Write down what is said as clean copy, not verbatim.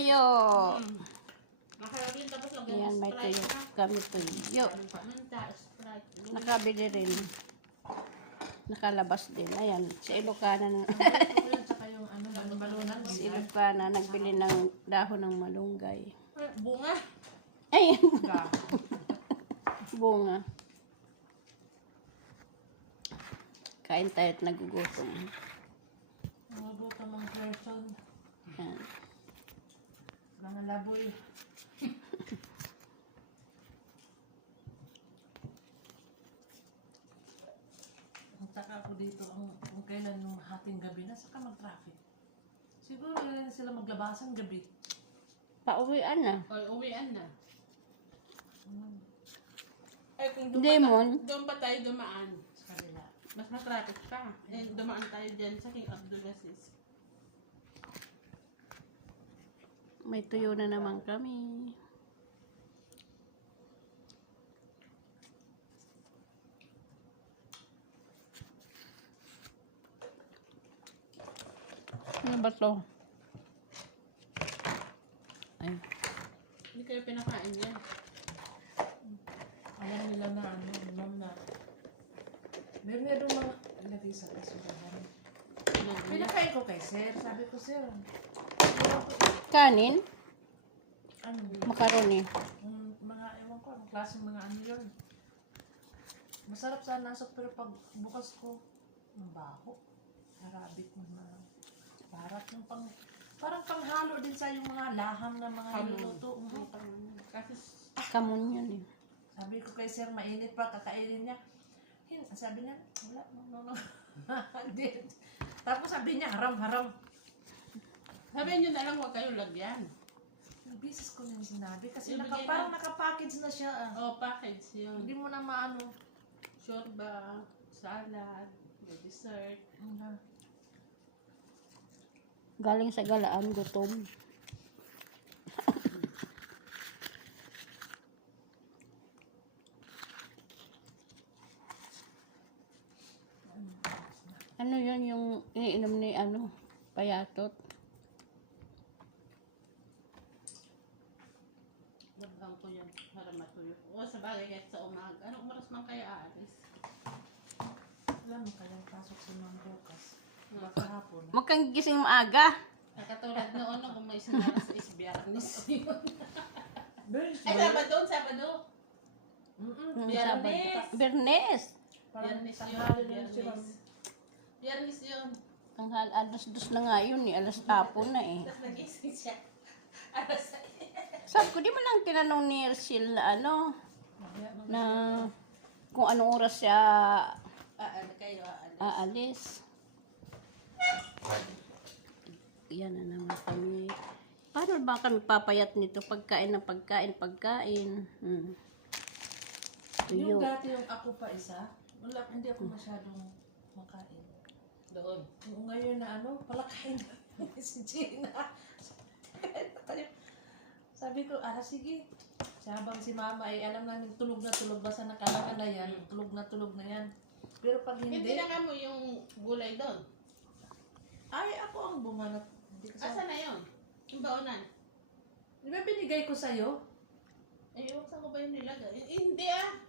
toyo. Nakalagin tapos lagyan Ayan, ng may Sprite toyo. na. Kami toyo. Paminta, Sprite. Nakabili rin. Nakalabas din. Ayan, si Ilocana na. Tsaka yung ano, balunan. Si Ilocana nagbili ng dahon ng malunggay. Bunga. Ay, bunga. Kain tayo at nagugutom. Nagugutom ang person. Ayan. Mga laboy. Ang taka ko dito kung kailan nung hating gabi na saka mag-traffic. Siguro kailan sila maglabasan gabi. Pauwian na. O, uwian na. Ay, kung Demon. doon pa tayo dumaan sa kanila. Mas matraffic pa. Eh, dumaan tayo dyan sa King Abdulaziz. May tuyo na naman kami. Ano ba to? Ay. Hindi kayo pinakain yan. Alam nila na ano, ma'am na. Meron nga doon mga ilagay sa kasulahan. Pinakain ko kay sir. Sabi ko, sir, Kanin? ano, Macaroni. mga, ewan ko, anong klaseng mga ano yun. Masarap sana asok pero pag bukas ko, ang baho. Arabic mga, parang panghalo din sa yung mga laham na mga niluluto. Kasi Kamon yun eh. sabi ko kay sir, mainit pa, kakainin niya. Sabi niya, wala, no. Hindi. Tapos sabi niya, haram. Sabi niyo na lang, huwag kayo lagyan. Bisis ko yung sinabi kasi parang nakapackage na siya. Oh, package yun. Hindi mo na maano. Shorba, salad, may dessert. Galing sa galaan, gutom. Ano yun yung iniinom ni ano, payatot? Labang ko yan para matuyo. O, sa bagay kahit sa umaga. Anong oras man kaya aalis? Alam mo kaya pasok sa mga bukas. Baka hapon. Huwag kang gising maaga. Katulad noon nung may sinaras is biyernes yun. Ay, Sabado. Biyernes. Bernes. Biyernes yun. Biyernes yun. Tanghal, alas 2 na nga yun eh. Alas hapon na eh. Tapos nagising siya. Alas Sabi ko, di mo lang tinanong ni Ersil na ano, na kung anong oras siya kayo aalis. Yan na naman kami. Paano ba kami papayat nito? Pagkain ng pagkain. Tuyo. Yung dati yung ako pa isa, wala, hindi ako masyadong makain. Doon. Yung ngayon na ano, palakain na si Gina. Sabi ko, sige. Sabang si mama ay alam namin tulog na tulog. Basta nakalaka na yan, tulog na yan. Pero pag hindi... Hindi na mo yung gulay doon. Ay, ako ang bumanat. Asa na yun? Yung baonan? Di ba binigay ko sa'yo? Ay, saan ko ba yung nilagay? Hindi ah.